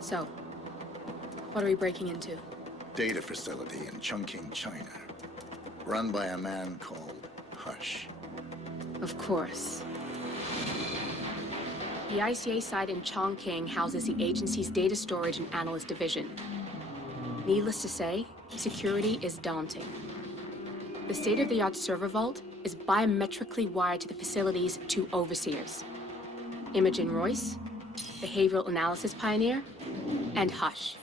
So, what are we breaking into? Data facility in Chongqing, China. Run by a man called Hush. Of course. The ICA site in Chongqing houses the agency's data storage and analyst division. Needless to say, security is daunting. The state-of-the-art server vault is biometrically wired to the facility's two overseers: Imogen Royce, behavioral analysis pioneer, and Hush,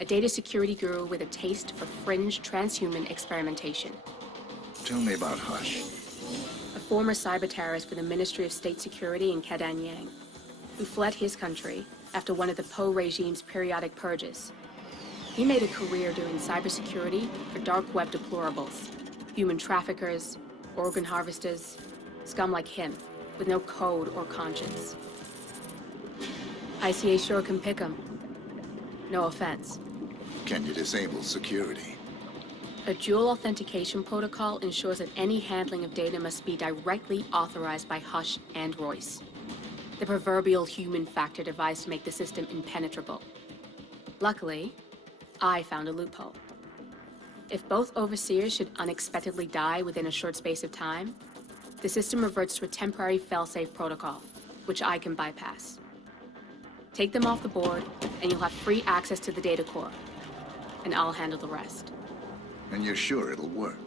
a data security guru with a taste for fringe transhuman experimentation. Tell me about Hush. A former cyber terrorist for the Ministry of State Security in Kedanyang, who fled his country after one of the Po regime's periodic purges. He made a career doing cybersecurity for dark web deplorables, human traffickers, organ harvesters, scum like him, with no code or conscience. ICA sure can pick 'em. No offense. Can you disable security? A dual authentication protocol ensures that any handling of data must be directly authorized by Hush and Royce. The proverbial human factor device to make the system impenetrable. Luckily, I found a loophole. If both overseers should unexpectedly die within a short space of time, the system reverts to a temporary failsafe protocol, which I can bypass. Take them off the board, and you'll have free access to the data core. And I'll handle the rest. And you're sure it'll work?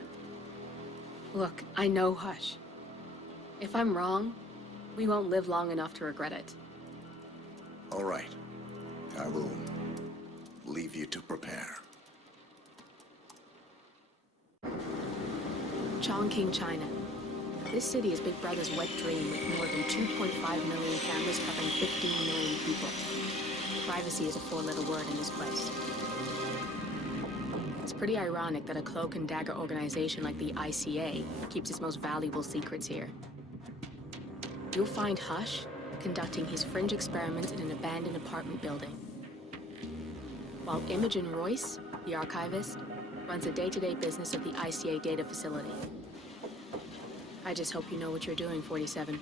Look, I know Hush. If I'm wrong, we won't live long enough to regret it. All right. I will leave you to prepare. Chongqing, China. This city is Big Brother's wet dream with more than 2.5 million cameras covering 15 million people. Privacy is a four-letter word in this place. It's pretty ironic that a cloak and dagger organization like the ICA keeps its most valuable secrets here. You'll find Hush conducting his fringe experiments in an abandoned apartment building, while Imogen Royce, the archivist, runs the day-to-day business of the ICA data facility. I just hope you know what you're doing, 47.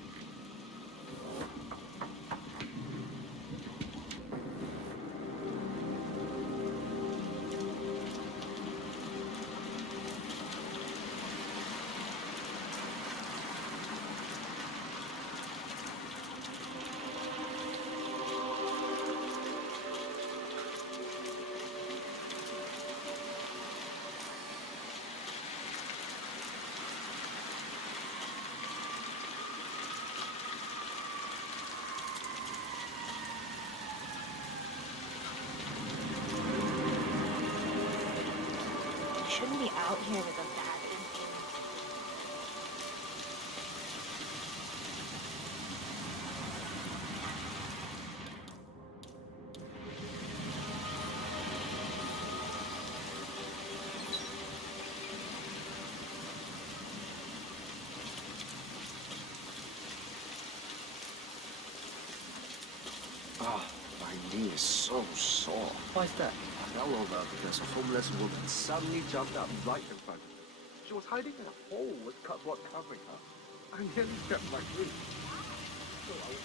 Shouldn't be out here with a bad engine. Ah, my knee is so sore. Why's that? I fell over because a homeless woman suddenly jumped up right in front of me. She was hiding in a hole with cardboard covering her. I nearly stepped my knee. So I was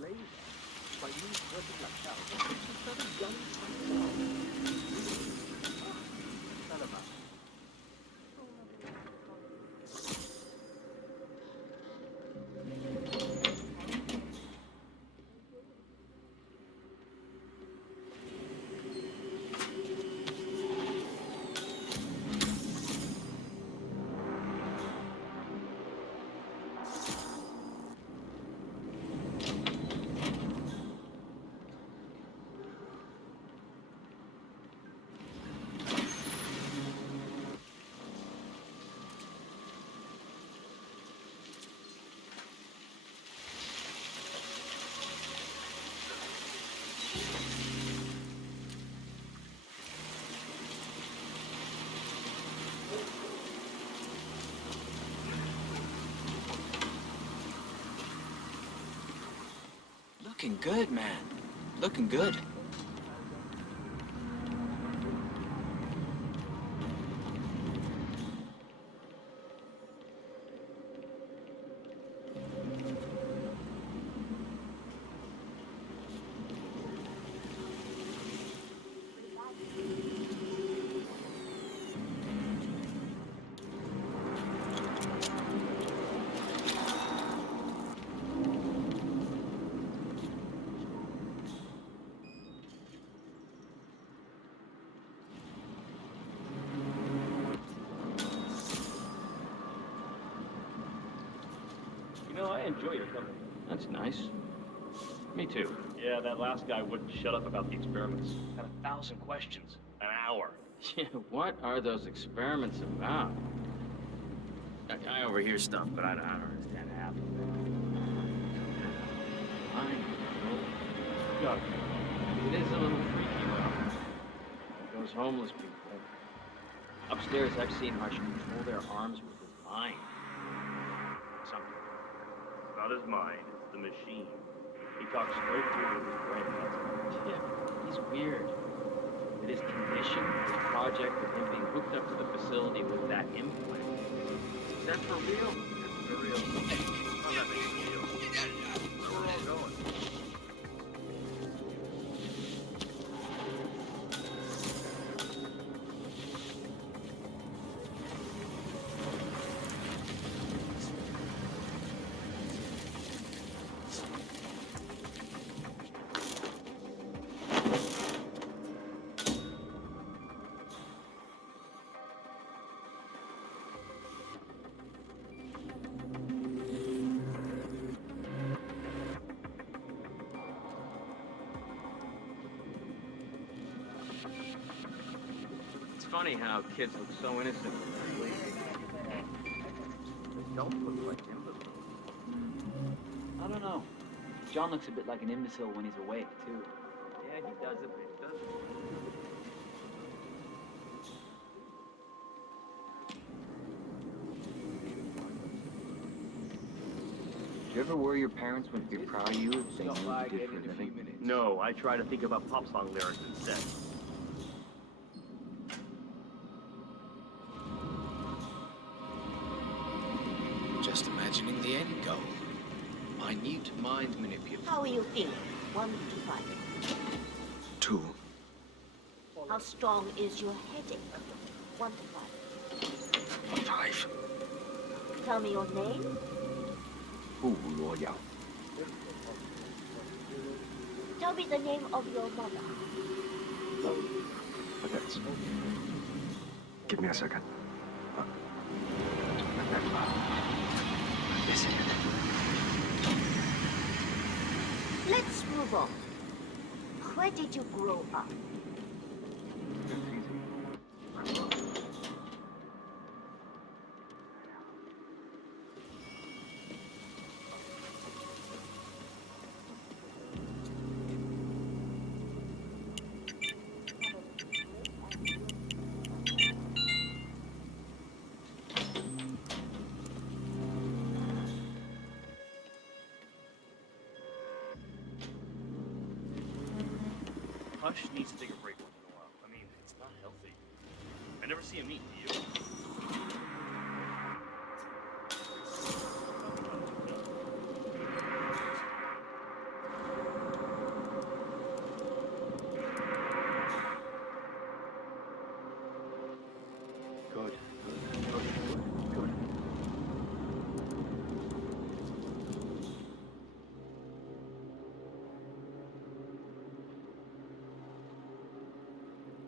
laying there, my knees hurting like hell. She started yelling Tell about it. Looking good, man. Looking good. enjoy your company. That's nice. Me too. Yeah, that last guy wouldn't shut up about the experiments. Had 1,000 questions. An hour. Yeah, what are those experiments about? I overhear stuff, but I don't understand half of it. Fine. Yeah. It is a little freaky, though. Those homeless people. Upstairs, I've seen Hush control their arms with his mind. Something. It's not his mind, it's the machine. He talks straight through with his brain, that's all. Yeah, he's weird. It is conditioned the project of him being hooked up to the facility with that implant. Is that for real? It's for real. Not that big a deal. Where we're all going. It's funny how kids look so innocent when they're sleeping. They don't look like imbeciles. I don't know. John looks a bit like an imbecile when he's awake, too. Yeah, he does it, but he does it. Do you ever worry your parents wouldn't be proud of you if they knew what you did for a living? No, I try to think about pop song lyrics instead. Just imagining the end goal. Minute mind manipulation. How are you feeling? 1 to 5. 2. How strong is your headache? 1 to 5. 5. Tell me your name. 不无罗药. Tell me the name of your mother. Okay. Give me a second. Listen. Let's move on. Where did you grow up? Hush needs to take a break once in a while. I mean, it's not healthy. I never see him eat, do you? Good. Good.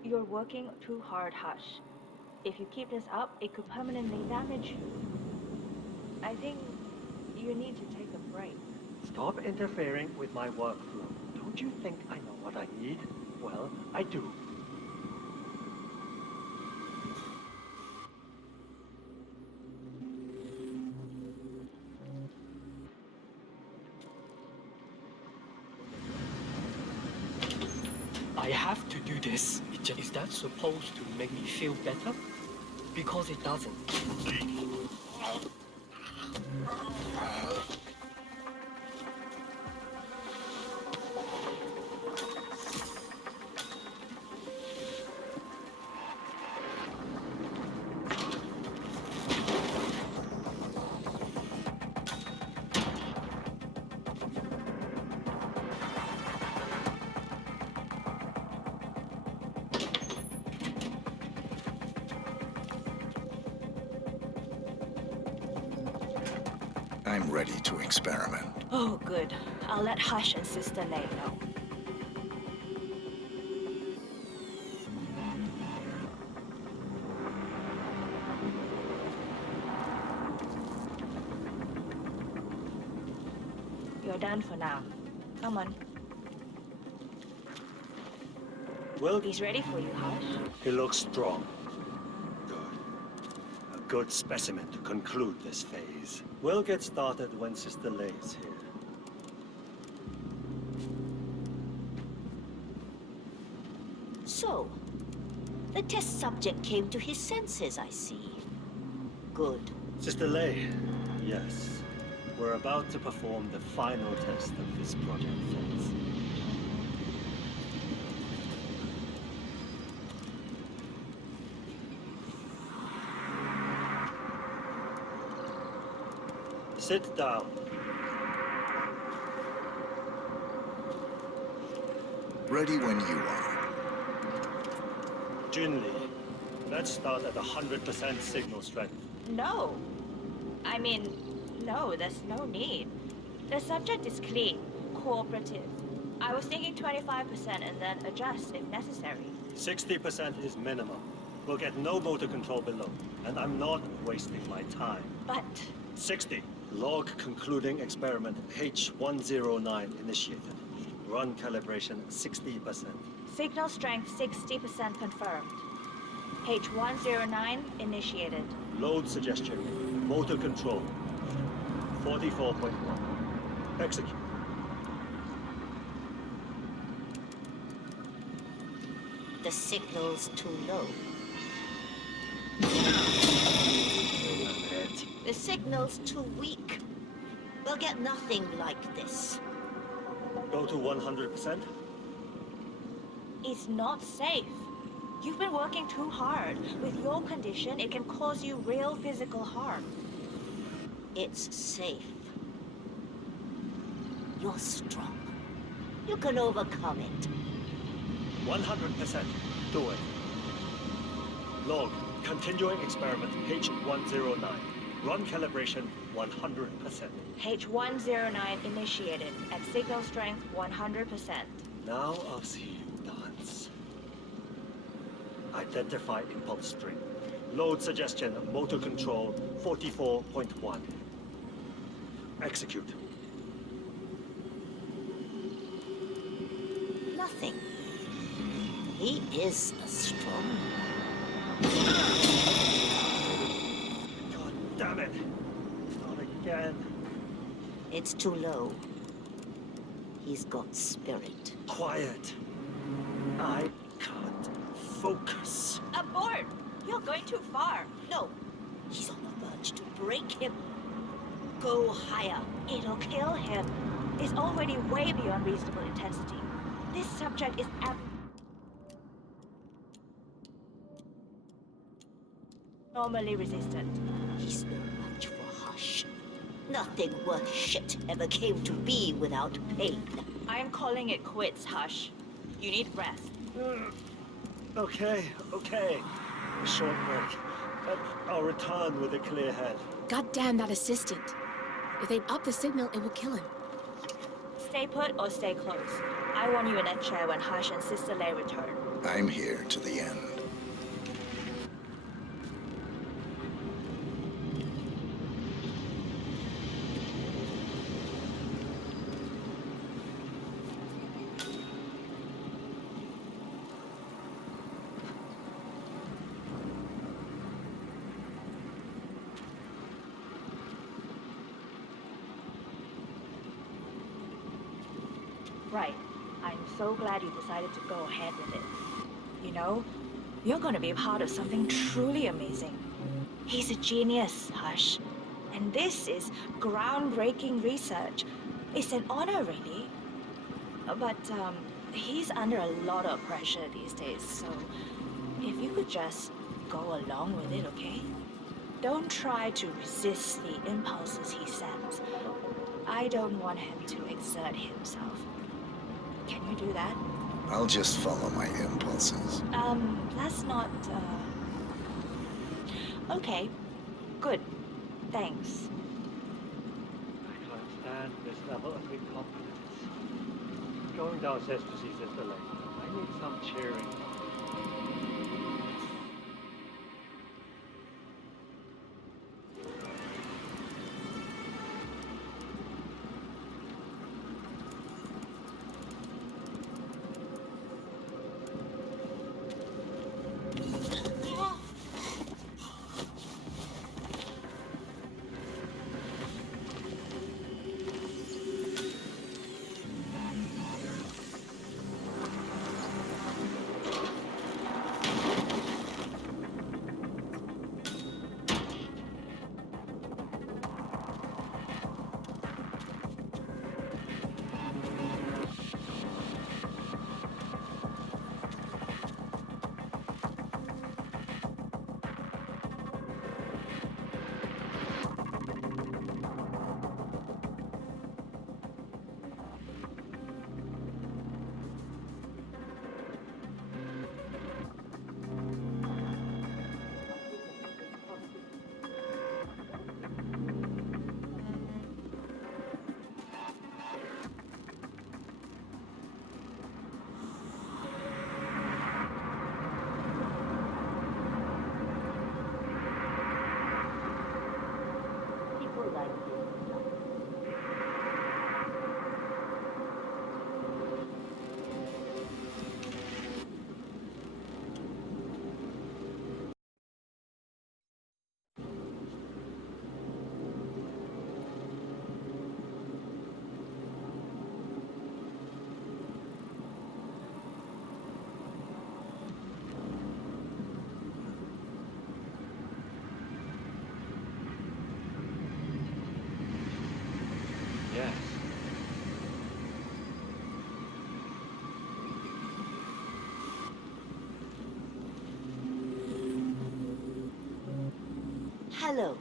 You're working too hard, Hush. If you keep this up, it could permanently damage you. I think you need to take a break. Stop interfering with my workflow. Don't you think I know what I need? Well, I do. I have to do this. Is that supposed to make me feel better? Because it doesn't. I'm ready to experiment. Oh, good. I'll let Hush and Sister Lei know. done for now. Come on. Will, He's ready for you, Hush. he looks strong. Good. A good specimen to conclude this phase. We'll get started when Sister Lei's here. So, the test subject came to his senses, I see. Good. Sister Lei, yes. We're about to perform the final test of this project phase. Sit down. Ready when you are. Junli, let's start at 100% signal strength. No. I mean, no, there's no need. The subject is clean, cooperative. I was thinking 25% and then adjust if necessary. 60% is minimum. We'll get no motor control below, and I'm not wasting my time. But 60. Log concluding experiment H109 initiated. Run calibration 60%. signal strength 60% confirmed. H109 initiated. Load suggestion. Motor control 44.1. Execute. The signal's too low. The signal's too weak. We'll get nothing like this. Go to 100%. It's not safe. You've been working too hard. With your condition, it can cause you real physical harm. It's safe. You're strong. You can overcome it. 100%. Do it. Log continuing experiment H109. Run calibration 100%. H109 initiated at signal strength 100%. Now I'll see you dance. Identify impulse string. Load suggestion, motor control 44.1. Execute. Nothing. He is a strong God damn it. Not again. It's too low. He's got spirit. Quiet. I can't focus. Abort! You're going too far. No, he's on the verge to break him. Go higher. It'll kill him. It's already way beyond reasonable intensity. This subject is abnormally resistant. He's no match for Hush. Nothing worth shit ever came to be without pain. I'm calling it quits, Hush. You need rest. Okay. A short break. But I'll return with a clear head. God damn that assistant. If they up the signal, it will kill him. Stay put or stay close. I want you in that chair when Hush and Sister Lei return. I'm here to the end. Right. I'm so glad you decided to go ahead with it. You know, you're gonna be a part of something truly amazing. He's a genius, Hush. And this is groundbreaking research. It's an honor, really. But, he's under a lot of pressure these days, so if you could just go along with it, okay? Don't try to resist the impulses he sends. I don't want him to exert himself. Can you do that? I'll just follow my impulses. That's not, Okay. Good. Thanks. I can't stand this level of incompetence. Going downstairs to see Sister Lei. I need some cheering. Hello.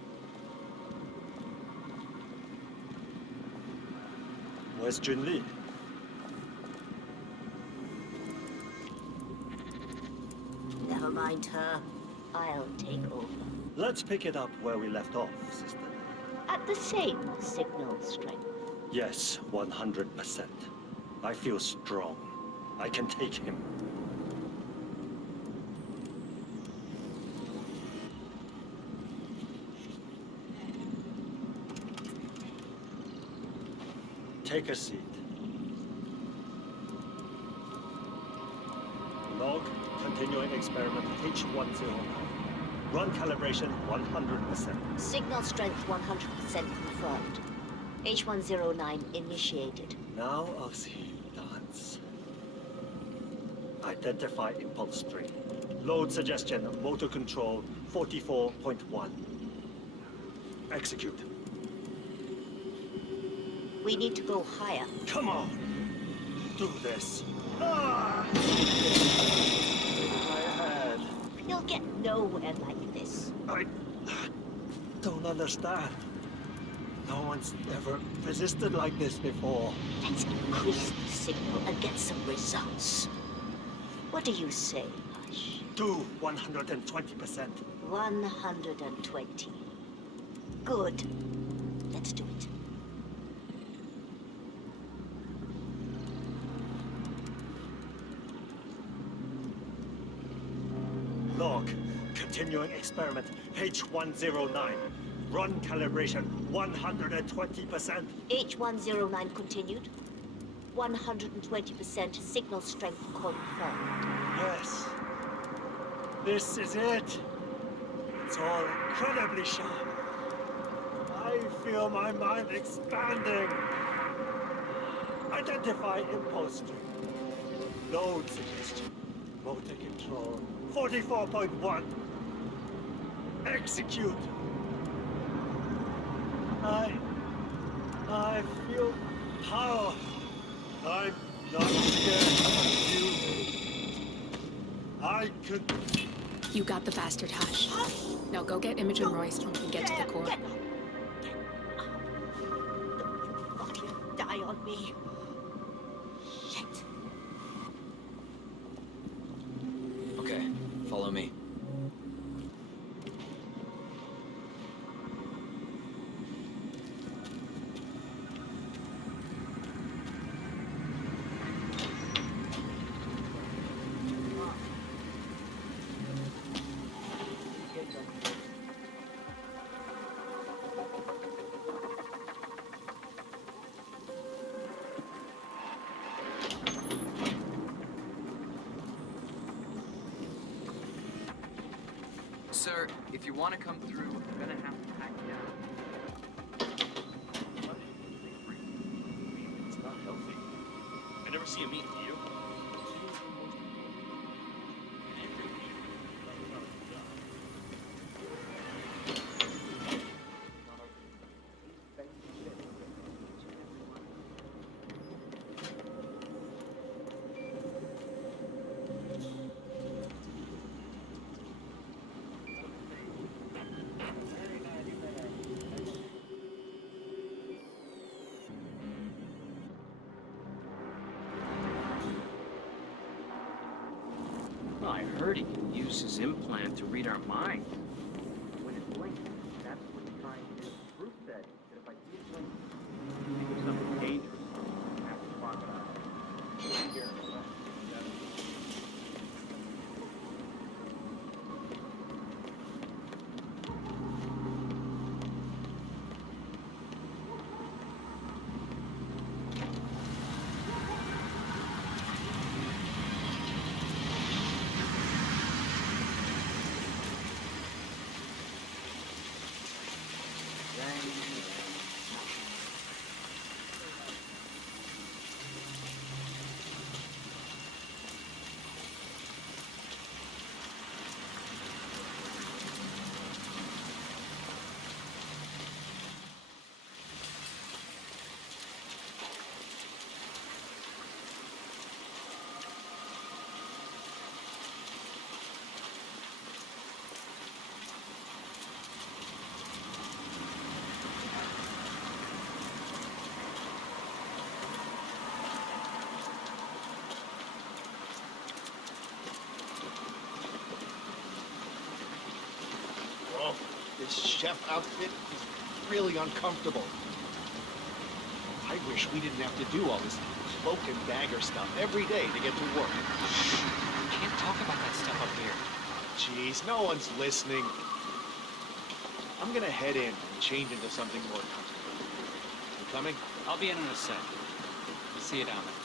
Where's Junli? Never mind her. I'll take over. Let's pick it up where we left off, Sister Lei. At the same signal strength. Yes, 100%. I feel strong. I can take him. Take a seat. Log, continuing experiment H109. Run calibration 100%. Signal strength 100% confirmed. H109 initiated. Now I'll see you dance. Identify impulse stream. Load suggestion, motor control 44.1. Execute. We need to go higher. Come on! Do this. Ah! My head. You'll get nowhere like this. I don't understand. No one's ever resisted like this before. Let's increase the signal and get some results. What do you say, Hush? Do 120%. 120. Good. Let's do it. Log, continuing experiment H109. Run calibration 120%. H109 continued. 120% signal strength confirmed. Yes. This is it. It's all incredibly sharp. I feel my mind expanding. Identify impulse stream. Load suggestion. Motor control 44.1. Execute. I feel power. I'm not scared of you. I could... You got the bastard, Hush. Now go get Imogen Royce and we can get to the core. Get up. Don't you fucking die on me. Shit. Okay, follow me. Sir, if you want to come through, you're gonna have to pack down. It's not healthy. I never see him eat, do you? Well, I heard he can use his implant to read our mind. When it blinks, that's what it's trying to do. Bruce said that if I see it blink, think of something dangerous, I have to block it out. Here, This chef outfit is really uncomfortable. I wish we didn't have to do all this cloak and dagger stuff every day to get to work. Can't talk about that stuff up here. Jeez, no one's listening. I'm gonna head in and change into something more comfortable. You coming? I'll be in a sec. See you down there.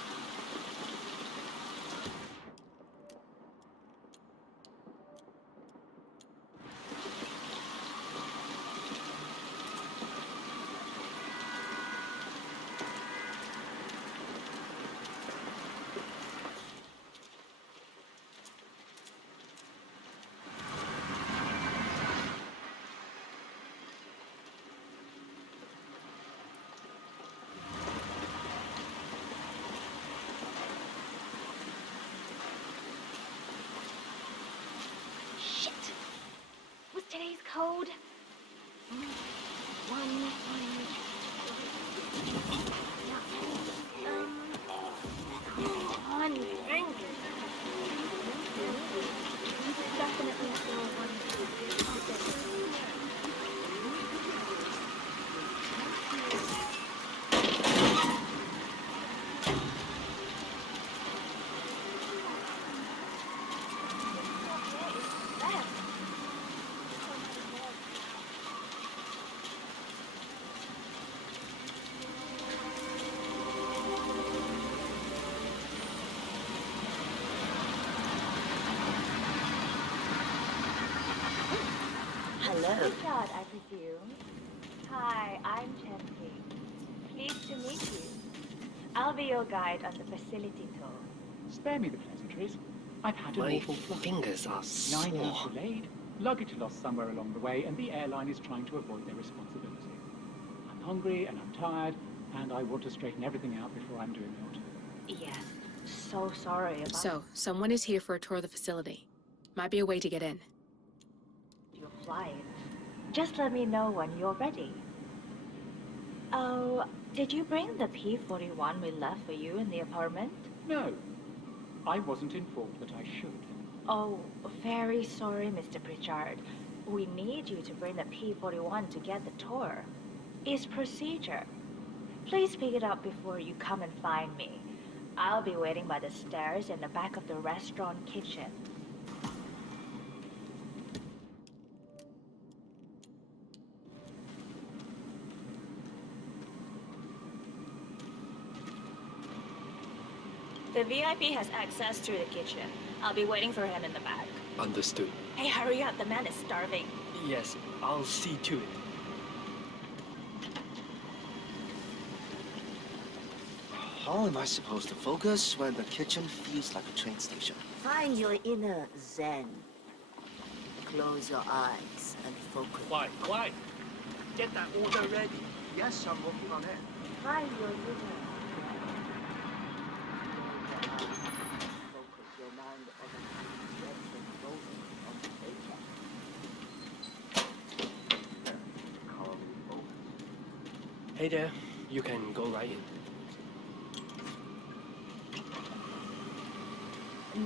Today's code. Hello. Richard, I presume. Hi, I'm Chongqing. Pleased to meet you. I'll be your guide on the facility tour. Spare me the pleasantries. I've had an awful flight. Fingers are 9 hours sore. delayed, luggage lost somewhere along the way, and the airline is trying to avoid their responsibility. I'm hungry and I'm tired, and I want to straighten everything out before I'm doing the auto. Yes, so sorry about So, someone is here for a tour of the facility. Might be a way to get in. your flight. Just let me know when you're ready. Oh, did you bring the P-41 we left for you in the apartment? No, I wasn't informed that I should. Oh, very sorry, Mr. Pritchard. We need you to bring the P-41 to get the tour. It's procedure. Please pick it up before you come and find me. I'll be waiting by the stairs in the back of the restaurant kitchen. The VIP has access to the kitchen. I'll be waiting for him in the back. Understood. Hey, hurry up. The man is starving. Yes, I'll see to it. How am I supposed to focus when the kitchen feels like a train station? Find your inner zen. Close your eyes and focus. Quiet. Get that order ready. Yes, I'm working on it. Find your inner Focus your mind on the rest and focus on the paycheck. Hey there, you can go right in.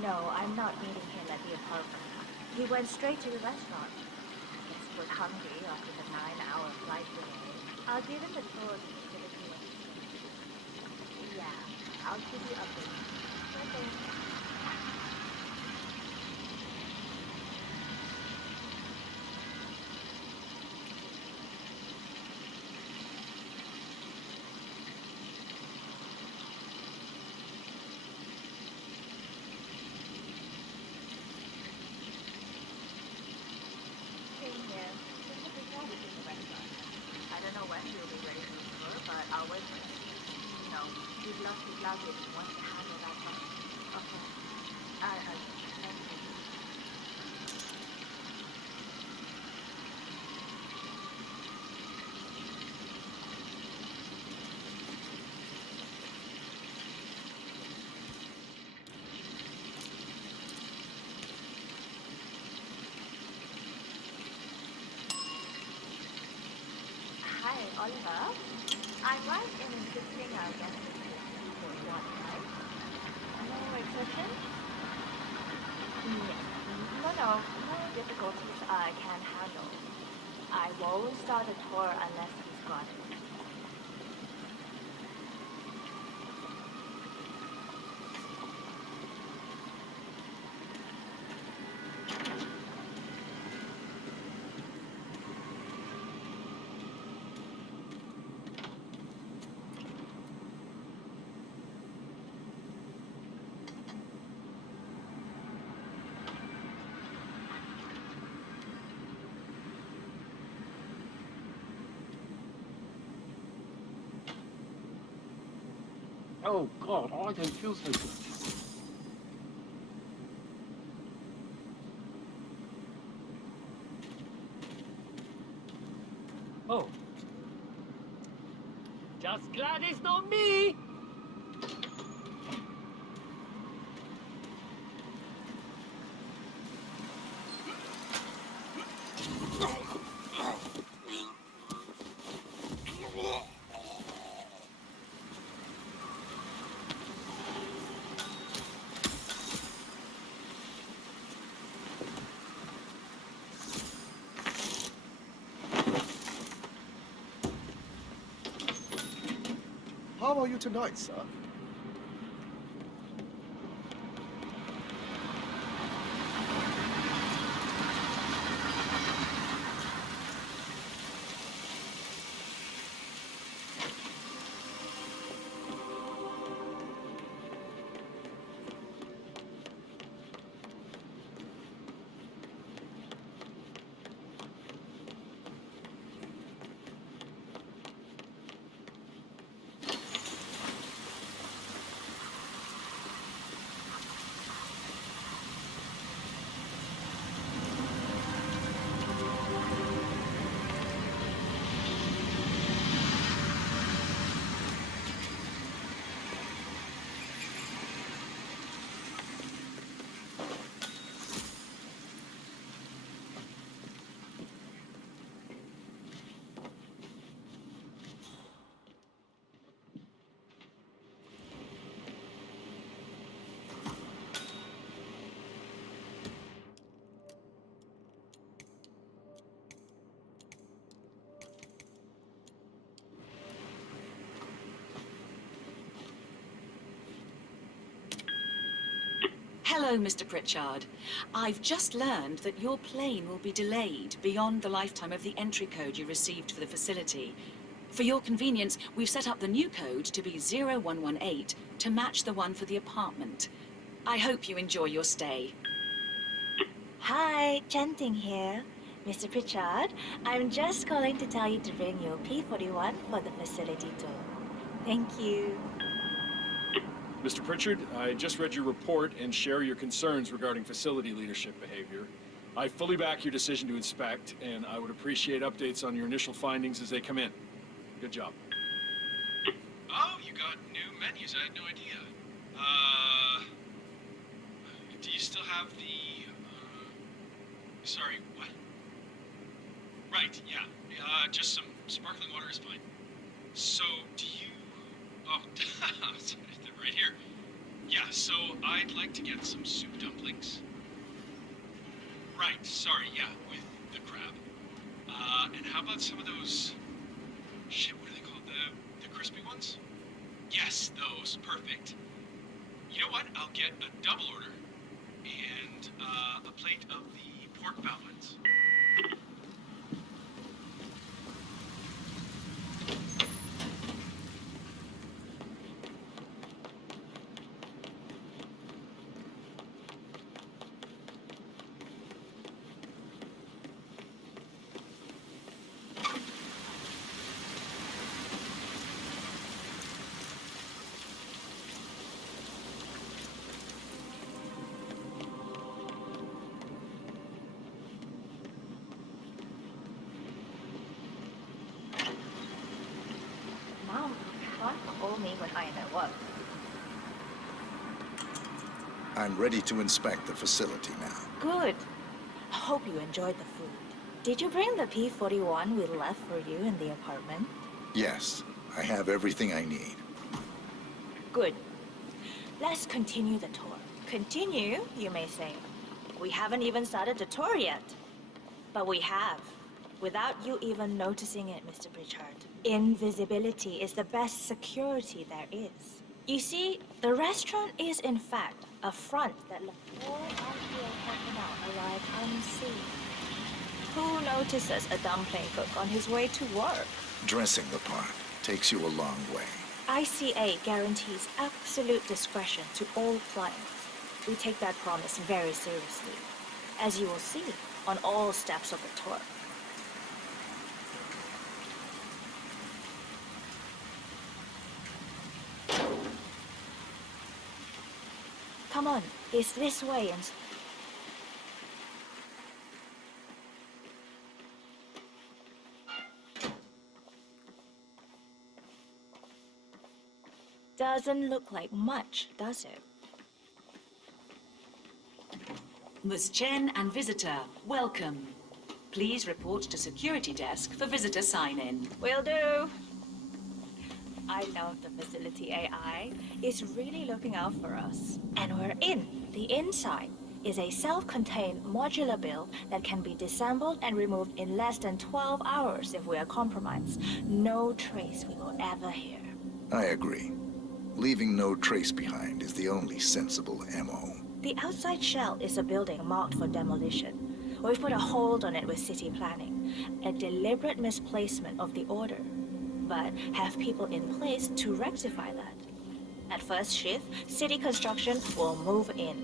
No, I'm not meeting him at the apartment. He went straight to the restaurant. He's was hungry after the 9-hour flight delay. I'll give him the tour of the facility. Yeah, I'll give you updates. Okay. I don't know when he'll be ready for the tour, but I'll wait for him. You know, he'd love his luggage and wants to handle that much. Okay. Thank you. Hi, Oliver. I'm right in insisting our guest is for one, right? No exception? Yes. No difficulties I can handle. I won't start the tour unless he's gone. Oh God, I don't feel so good. Oh. Just glad it's not me! How are you tonight, sir? Hello, Mr. Pritchard. I've just learned that your plane will be delayed beyond the lifetime of the entry code you received for the facility. For your convenience, we've set up the new code to be 0118 to match the one for the apartment. I hope you enjoy your stay. Hi, Chongqing here. Mr. Pritchard, I'm just calling to tell you to bring your P41 for the facility tour. Thank you. Mr. Pritchard, I just read your report and share your concerns regarding facility leadership behavior. I fully back your decision to inspect, and I would appreciate updates on your initial findings as they come in. Good job. Oh, you got new menus. I had no idea. Do you still have the, sorry, what? Right, yeah. Just some sparkling water is fine. So, do you... Oh, sorry, they're right here. Yeah, so I'd like to get some soup dumplings. Right, sorry, yeah, with the crab. And how about some of those... Shit, what are they called? The crispy ones? Yes, those. Perfect. You know what? I'll get a double order. And, a plate of the pork balance. Mom, don't hold me behind at work. I'm ready to inspect the facility now. Good. Hope you enjoyed the food. Did you bring the P41 we left for you in the apartment? Yes, I have everything I need. Good. Let's continue the tour. Continue, you may say. We haven't even started the tour yet. But we have. without you even noticing it, Mr. Pritchard. Invisibility is the best security there is. You see, the restaurant is in fact a front that lets all ICA personnel arrive unseen. Who notices a dumpling cook on his way to work? Dressing the part takes you a long way. ICA guarantees absolute discretion to all clients. We take that promise very seriously, as you will see on all steps of the tour. Come on, it's this way and... Doesn't look like much, does it? Ms. Chen and visitor, welcome. Please report to security desk for visitor sign-in. Will do. I love the facility AI. It's really looking out for us. And we're in. The inside is a self-contained modular build that can be disassembled and removed in less than 12 hours if we are compromised. No trace we will ever hear. I agree. Leaving no trace behind is the only sensible MO. The outside shell is a building marked for demolition. We've put a hold on it with city planning, a deliberate misplacement of the order, but have people in place to rectify that. At first shift, city construction will move in.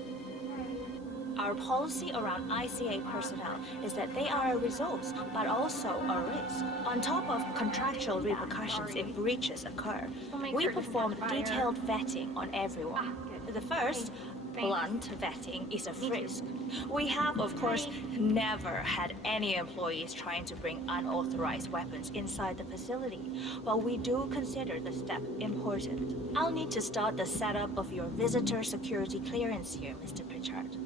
Our policy around ICA personnel is that they are a resource, but also a risk. On top of contractual repercussions if breaches occur, we perform detailed vetting on everyone. The first, blunt vetting, is a frisk. We have, of course, never had any employees trying to bring unauthorized weapons inside the facility, but we do consider the step important. I'll need to start the setup of your visitor security clearance here, Mr. Pritchard.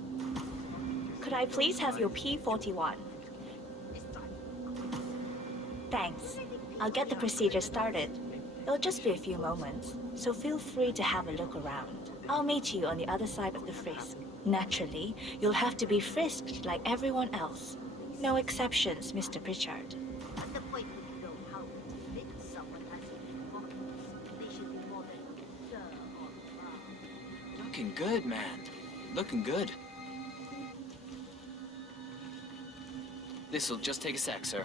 Could I please have your P-41? Thanks. I'll get the procedure started. It'll just be a few moments, so feel free to have a look around. I'll meet you on the other side of the frisk. Naturally, you'll have to be frisked like everyone else. No exceptions, Mr. Pritchard. At the point when you know how to fit someone as importance, they should be more than sir or ma'am. Looking good, man. Looking good. This'll just take a sec, sir.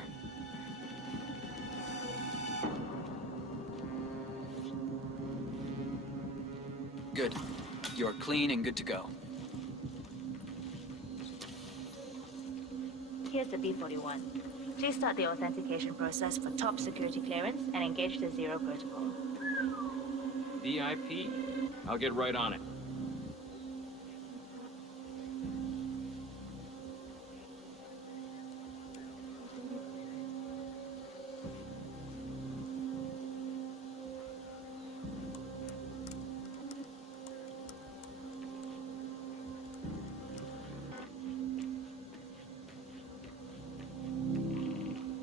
Good. You're clean and good to go. Here's the B-41. Please start the authentication process for top security clearance and engage the Zero protocol. VIP. I'll get right on it.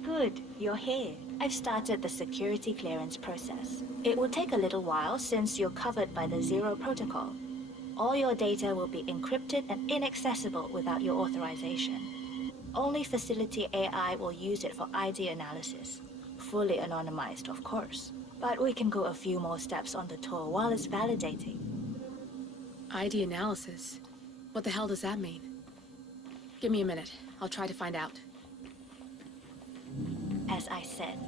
Good, you're here. I've started the security clearance process. It will take a little while since you're covered by the Zero protocol. All your data will be encrypted and inaccessible without your authorization. Only facility AI will use it for ID analysis. Fully anonymized, of course. But we can go a few more steps on the tour while it's validating. ID analysis? What the hell does that mean? Give me a minute. I'll try to find out. As I said,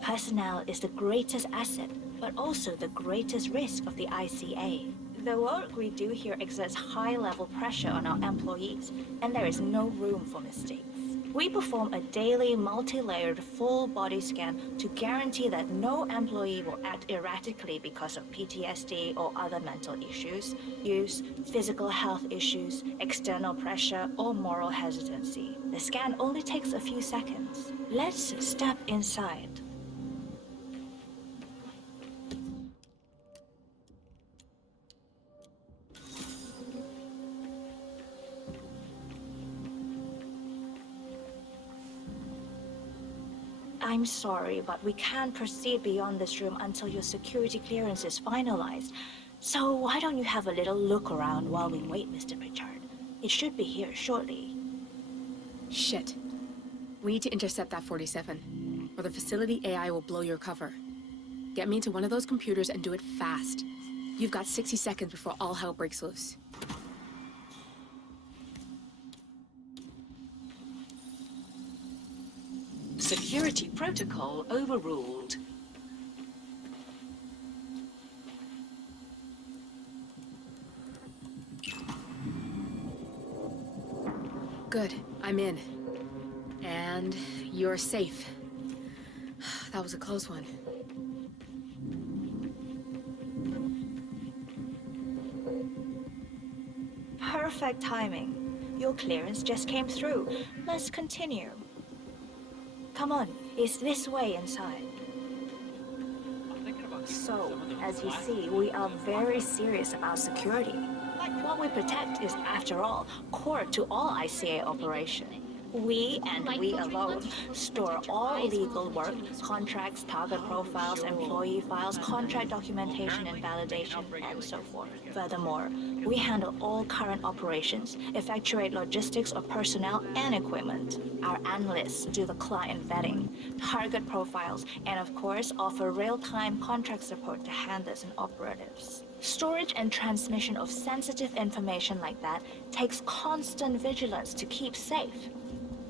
personnel is the greatest asset, but also the greatest risk of the ICA. The work we do here exerts high-level pressure on our employees, and there is no room for mistakes. We perform a daily, multi-layered, full-body scan to guarantee that no employee will act erratically because of PTSD or other mental issues, use, physical health issues, external pressure, or moral hesitancy. The scan only takes a few seconds. Let's step inside. I'm sorry, but we can't proceed beyond this room until your security clearance is finalized. So why don't you have a little look around while we wait, Mr. Pritchard? It should be here shortly. Shit. We need to intercept that 47, or the facility AI will blow your cover. Get me into one of those computers and do it fast. You've got 60 seconds before all hell breaks loose. Security protocol overruled. Good, I'm in. And you're safe. That was a close one. Perfect timing. Your clearance just came through. Let's continue. Come on, it's this way inside. So, as you see, we are very serious about security. What we protect is, after all, core to all ICA operation. We, and we alone, store all legal work, contracts, target profiles, employee files, contract documentation and validation, and so forth. Furthermore, we handle all current operations, effectuate logistics of personnel and equipment. Our analysts do the client vetting, target profiles, and of course, offer real-time contract support to handlers and operatives. Storage and transmission of sensitive information like that takes constant vigilance to keep safe.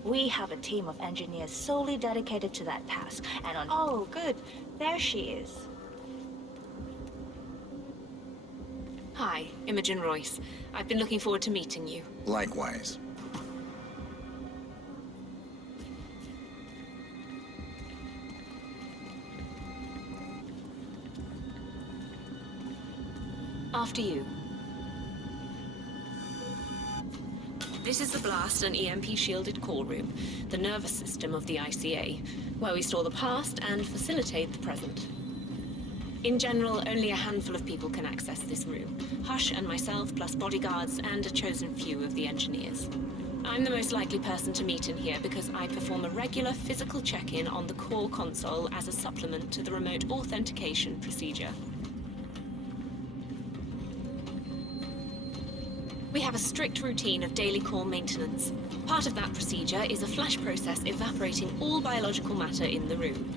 We have a team of engineers solely dedicated to that task, and on— Oh, good. There she is. Hi, Imogen Royce. I've been looking forward to meeting you. Likewise. After you. This is the blast and EMP-shielded core room, the nervous system of the ICA, where we store the past and facilitate the present. In general, only a handful of people can access this room. Hush and myself, plus bodyguards and a chosen few of the engineers. I'm the most likely person to meet in here because I perform a regular physical check-in on the core console as a supplement to the remote authentication procedure. We have a strict routine of daily core maintenance. Part of that procedure is a flash process evaporating all biological matter in the room.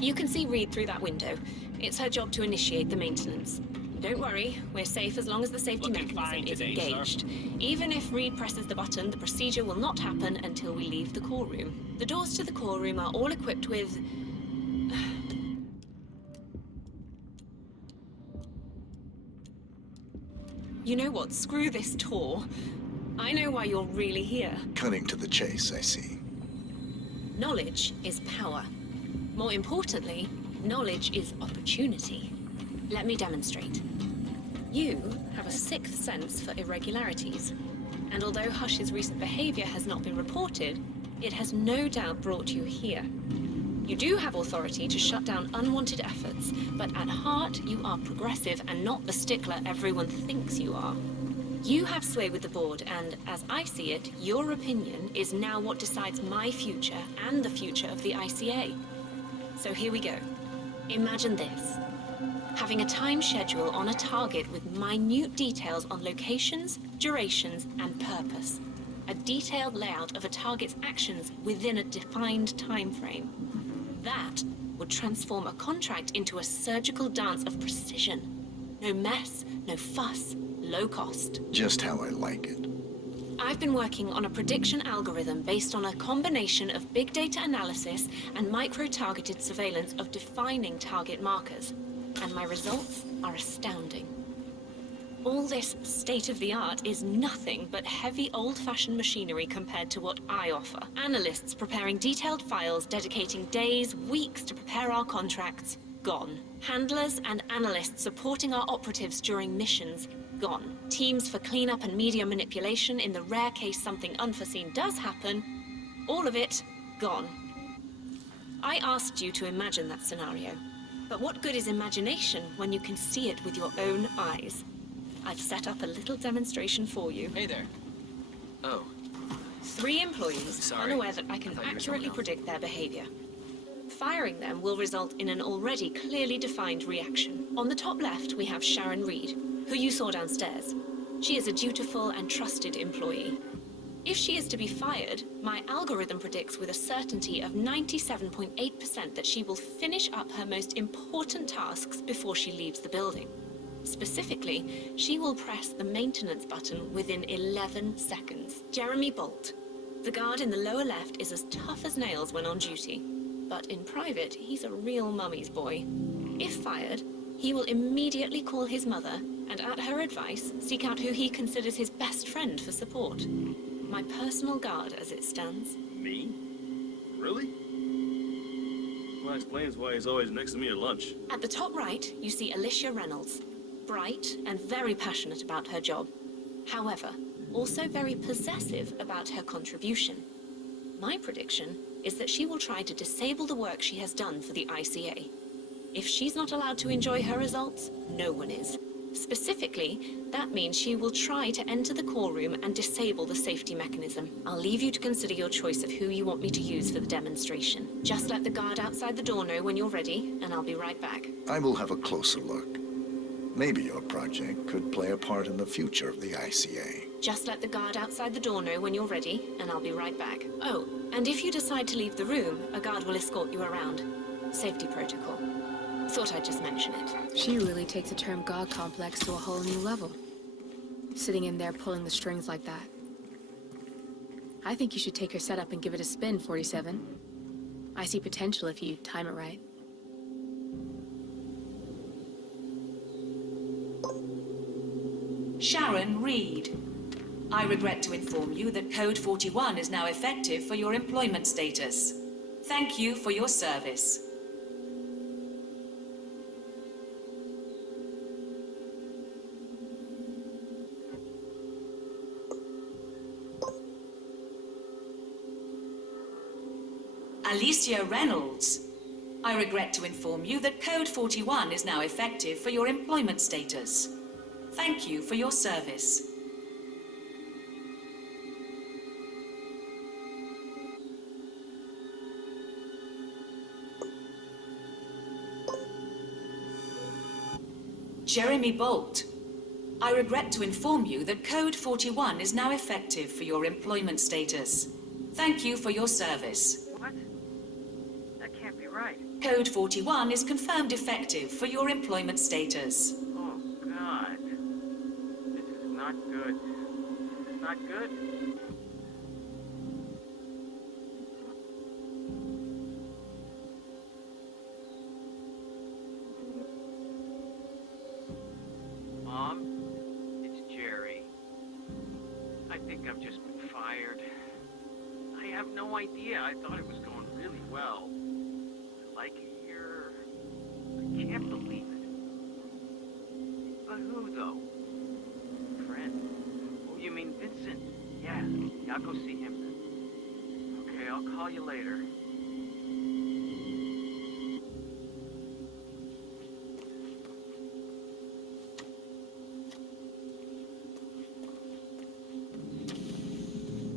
You can see Reed through that window. It's her job to initiate the maintenance. Don't worry, we're safe as long as the safety mechanism is engaged. Even if Reed presses the button, the procedure will not happen until we leave the core room. The doors to the core room are all equipped with... You know what? Screw this tour. I know why you're really here. Cutting to the chase, I see. Knowledge is power. More importantly, knowledge is opportunity. Let me demonstrate. You have a sixth sense for irregularities. And although Hush's recent behavior has not been reported, it has no doubt brought you here. You do have authority to shut down unwanted efforts, but at heart, you are progressive and not the stickler everyone thinks you are. You have sway with the board, and as I see it, your opinion is now what decides my future and the future of the ICA. So here we go. Imagine this. Having a time schedule on a target with minute details on locations, durations, and purpose. A detailed layout of a target's actions within a defined time frame. That would transform a contract into a surgical dance of precision. No mess, no fuss, low cost. Just how I like it. I've been working on a prediction algorithm based on a combination of big data analysis and micro-targeted surveillance of defining target markers. And my results are astounding. All this state-of-the-art is nothing but heavy old-fashioned machinery compared to what I offer. Analysts preparing detailed files, dedicating days, weeks to prepare our contracts, gone. Handlers and analysts supporting our operatives during missions, gone. Teams for cleanup and media manipulation in the rare case something unforeseen does happen, all of it, gone. I asked you to imagine that scenario. But what good is imagination when you can see it with your own eyes? I've set up a little demonstration for you. Hey there. Oh. 3 employees, unaware that I can accurately predict their behavior. Firing them will result in an already clearly defined reaction. On the top left, we have Sharon Reed, who you saw downstairs. She is a dutiful and trusted employee. If she is to be fired, my algorithm predicts with a certainty of 97.8% that she will finish up her most important tasks before she leaves the building. Specifically, she will press the maintenance button within 11 seconds. Jeremy Bolt. The guard in the lower left is as tough as nails when on duty. But in private, he's a real mummy's boy. If fired, he will immediately call his mother and, at her advice, seek out who he considers his best friend for support. My personal guard, as it stands. Me? Really? Well, that explains why he's always next to me at lunch. At the top right, you see Alicia Reynolds. Bright and very passionate about her job. However, also very possessive about her contribution. My prediction is that she will try to disable the work she has done for the ICA. If she's not allowed to enjoy her results, no one is. Specifically, that means she will try to enter the core room and disable the safety mechanism. I'll leave you to consider your choice of who you want me to use for the demonstration. Just let the guard outside the door know when you're ready, and I'll be right back. I will have a closer look. Maybe your project could play a part in the future of the ICA. Just let the guard outside the door know when you're ready, and I'll be right back. Oh, and if you decide to leave the room, a guard will escort you around. Safety protocol. Thought I'd just mention it. She really takes the term God complex to a whole new level. Sitting in there pulling the strings like that. I think you should take her setup and give it a spin, 47. I see potential if you time it right. Sharon Reed. I regret to inform you that Code 41 is now effective for your employment status. Thank you for your service. Alicia Reynolds. I regret to inform you that Code 41 is now effective for your employment status. Thank you for your service. Jeremy Bolt. I regret to inform you that Code 41 is now effective for your employment status. Thank you for your service. What? That can't be right. Code 41 is confirmed effective for your employment status. Oh, God. This is not good. This is not good. Mom, it's Jerry. I think I've just been fired. I have no idea. I thought it was going really well. I like it here. I can't believe it. But who, though? Friend? Oh, you mean Vincent? Yeah, I'll go see him then. Okay, I'll call you later.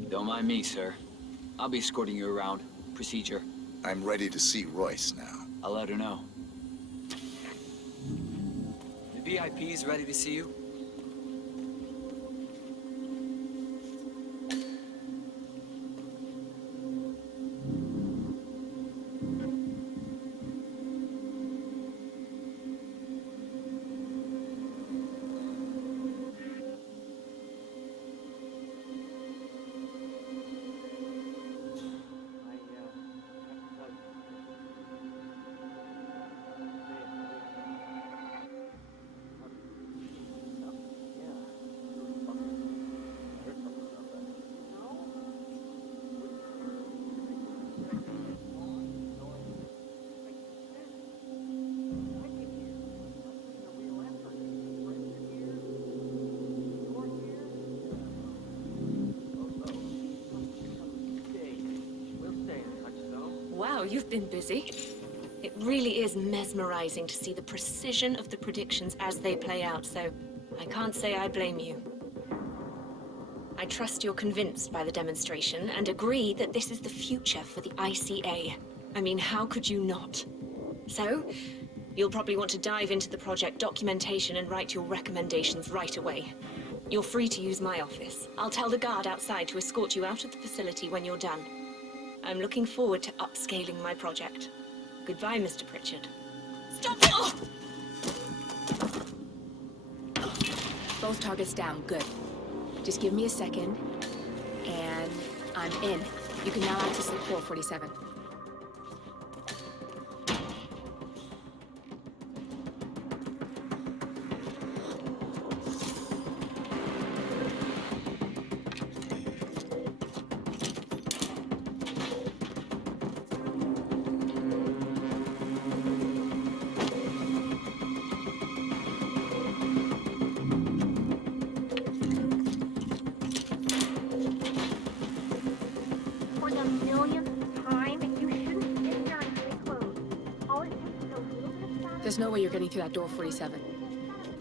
Don't mind me, sir. I'll be escorting you around. Procedure. I'm ready to see Royce now. I'll let her know. The VIP's ready to see you. Wow, you've been busy. It really is mesmerizing to see the precision of the predictions as they play out, so I can't say I blame you. I trust you're convinced by the demonstration and agree that this is the future for the ICA. I mean, how could you not? So, you'll probably want to dive into the project documentation and write your recommendations right away. You're free to use my office. I'll tell the guard outside to escort you out of the facility when you're done. I'm looking forward to upscaling my project. Goodbye, Mr. Pritchard. Stop it! Oh! Both targets down. Good. Just give me a second, and I'm in. You can now access the core 47. There's no way you're getting through that door 47.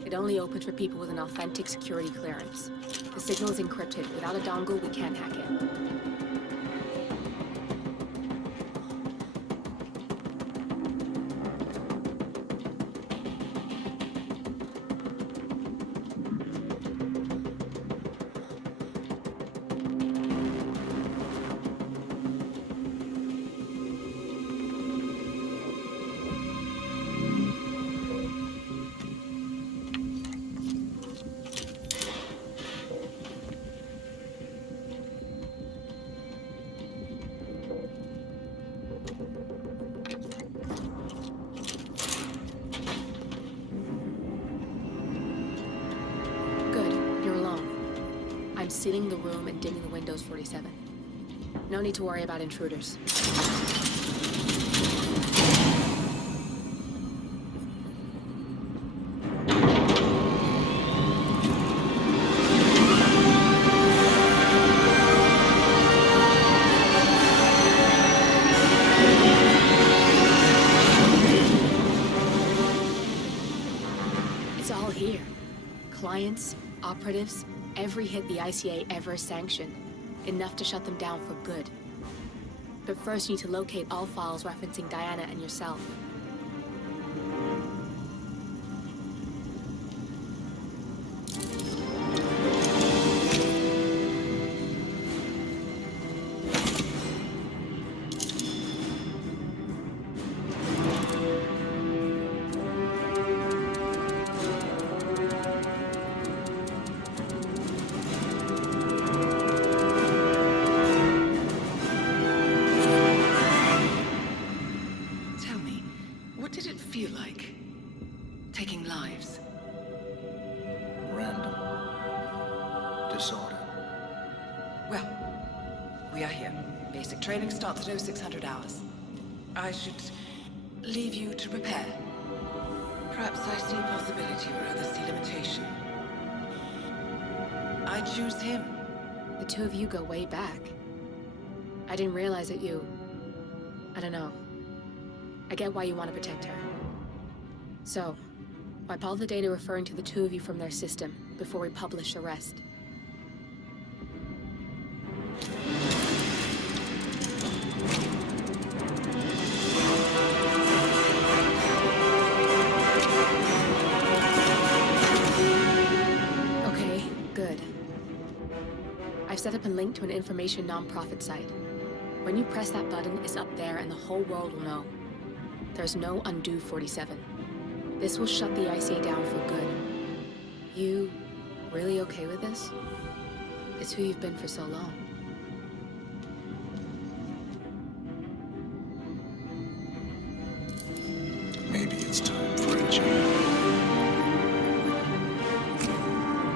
It only opens for people with an authentic security clearance. The signal is encrypted. Without a dongle, we can't hack it. I'm sealing the room and dimming the windows 47. No need to worry about intruders. It's all here. Clients, operatives, every hit the ICA ever sanctioned. Enough to shut them down for good. But first you need to locate all files referencing Diana and yourself. Training starts at 0600 hours. I should leave you to prepare. Perhaps I see possibility where others see limitation. I choose him. The two of you go way back. I didn't realize that you... I don't know. I get why you want to protect her. So, wipe all the data referring to the two of you from their system before we publish the rest. I've set up a link to an information non-profit site. When you press that button, it's up there and the whole world will know. There's no undo 47. This will shut the ICA down for good. You really okay with this? It's who you've been for so long. Maybe it's time for a change.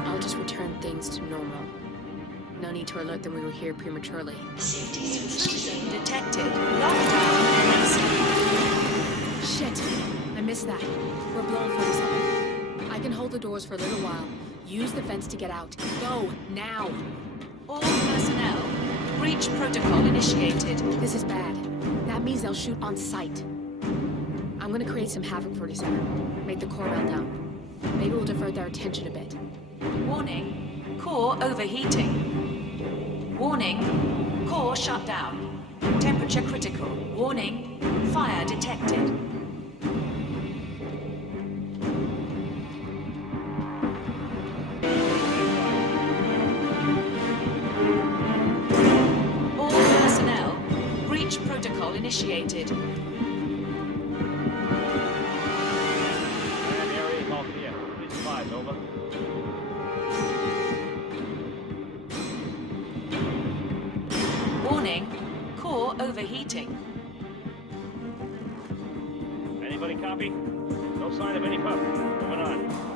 I'll just return things to normal. No need to alert them we were here prematurely. Detected. Lockdown. Shit! I missed that. We're blown 47. I can hold the doors for a little while. Use the vents to get out. Go, now! All personnel. Breach protocol initiated. This is bad. That means they'll shoot on sight. I'm gonna create some havoc 47. Make the core melt down. Maybe we'll divert their attention a bit. Warning. Core overheating. Warning, core shut down. Temperature critical. Warning, fire detected. initiated. Command area is all clear. Please advise, over. Warning, core overheating. Anybody copy? No sign of any pup. Moving on.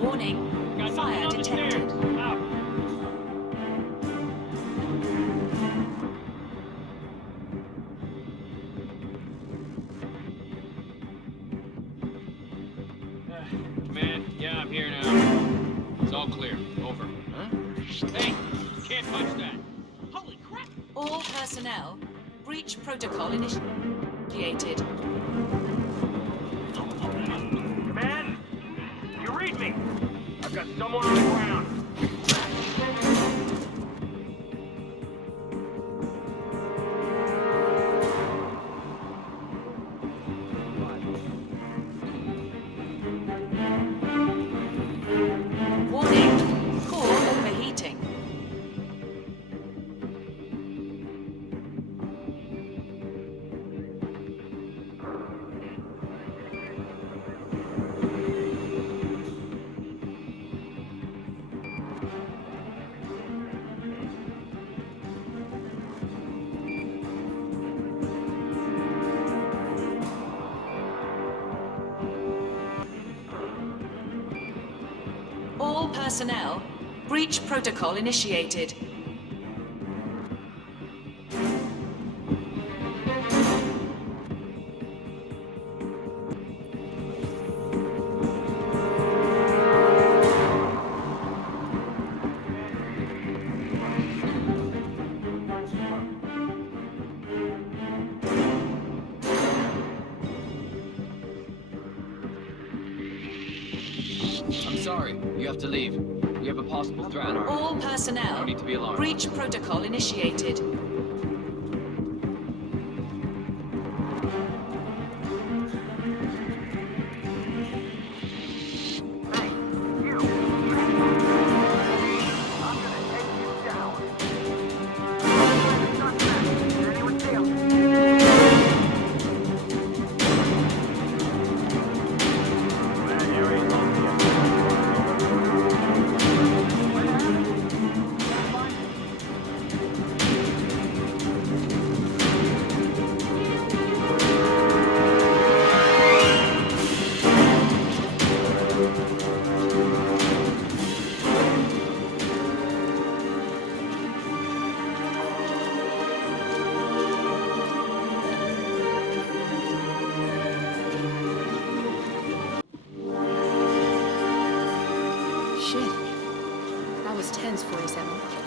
Warning, fire detected. Out. Command, yeah, I'm here now. It's all clear. Over. Huh? Hey, can't touch that. Holy crap! All personnel, breach protocol initiated. Command, you read me. I've got someone on the ground. Warning, core overheating. All personnel, breach protocol initiated. I'm sorry. You have to leave. We have a possible threat on our... All personnel, No need to be alarmed. breach protocol initiated. Shit. That was tense, 47.